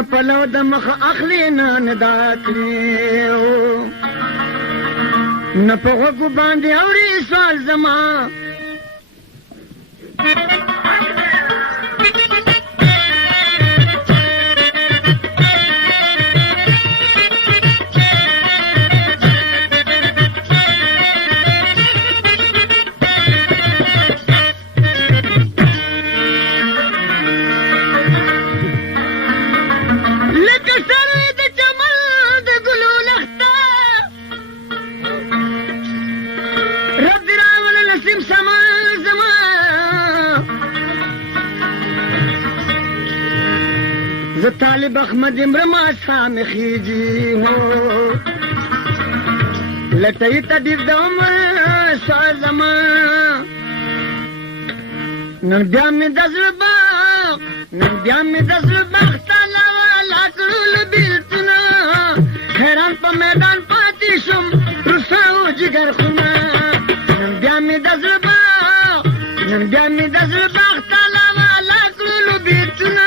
نه پلو د مخ اخلي نه داخلي نه په غوږو باندې اوري سوال زما زه طالب احمد امرما سامي خيجي هو لټي ته ډېر د عمر سوال زما نن بیا مې د زړه باغ نن بیا مې د زړه باغ تاله والا کړل بېلتونه حیران په میدان پاتې شوم رسا و جګر خونه نن بیا مې د زړه باغ نن بیا مې د زړه باغ تاله والا کړل بېلتونه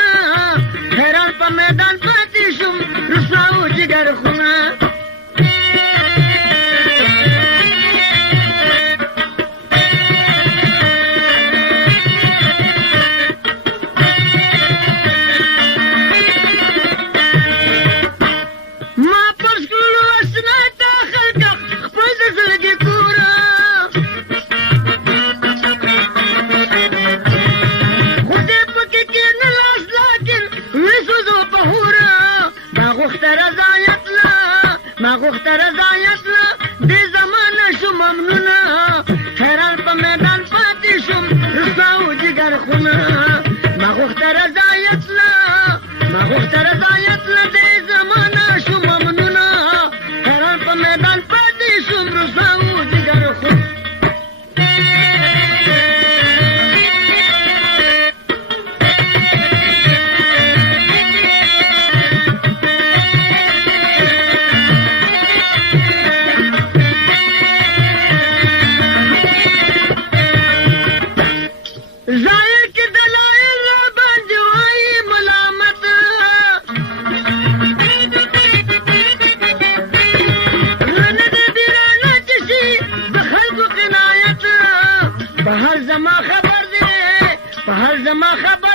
حیران په میدان پاتې شوم رسا و جګر خونه ما غوښته رضایت له دې زمانه شو ممنونه حیران په میدان پاتې شوم رسوا و جګر خونه ما غوښته رضایت له دې زمانه شو ممنونه حیران په میدان پاتې شوم رسوا و جګر خونه بهر زما خبر